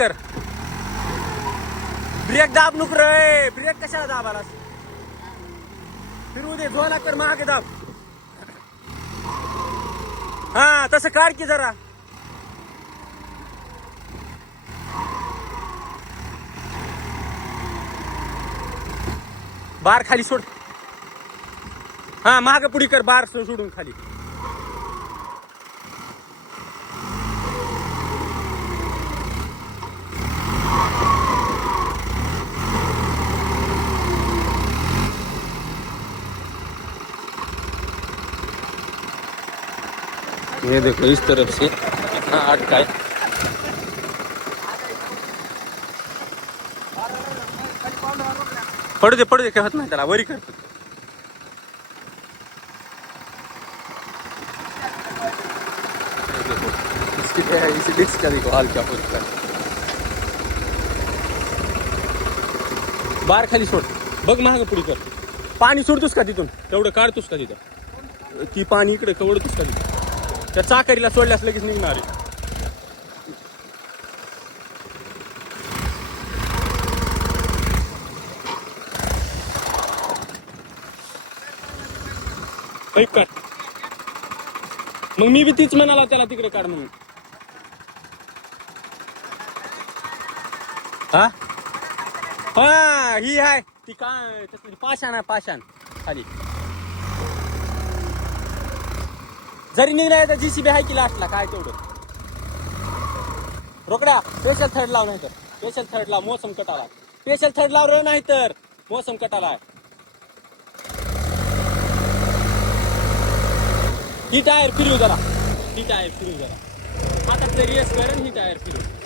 कर. ब्रेक दाब नुक रे. ब्रेक कशाला दाबालास. फिरू दे. झोला कर मागे दाब. हा तसं काढ की जरा. बार खाली सोड. हा माग पुढी कर. बार सोडून खाली. ये देखो इस तरफ से इतना अटका है. पडू दे कहत नाही त्याला. वरी करतो. इसी डिस्क का देखो हाल क्या होता है. बार खाली सोड. बघ महाग पुढे कर. पाणी सोडतोस का तिथून. तेवढं काढतोस का तिथं. ती पाणी इकडे कवडतोस का तिथं. त्या चाकरीला सोडल्यास लगेच निघणार आहे. कर. मग मी बी तीच म्हणाला त्याला तिकडे काढ म्हणून. हा हा ही आहे ती काय पाषाण आहे. पाषाण खाली जरी निघणार तर जीसीबी आहे की लास्टला. काय तेवढं रोकड्या. स्पेशल थर्ड लाव. नाही तर स्पेशल थर्ड लाव. मोसम कटाला. स्पेशल थर्ड लाव रे. नाही तर मोसम कटाला. ही टायर फिरव जरा. ही टायर फिरव जरा. हातात रेस कर. ही टायर फिरव.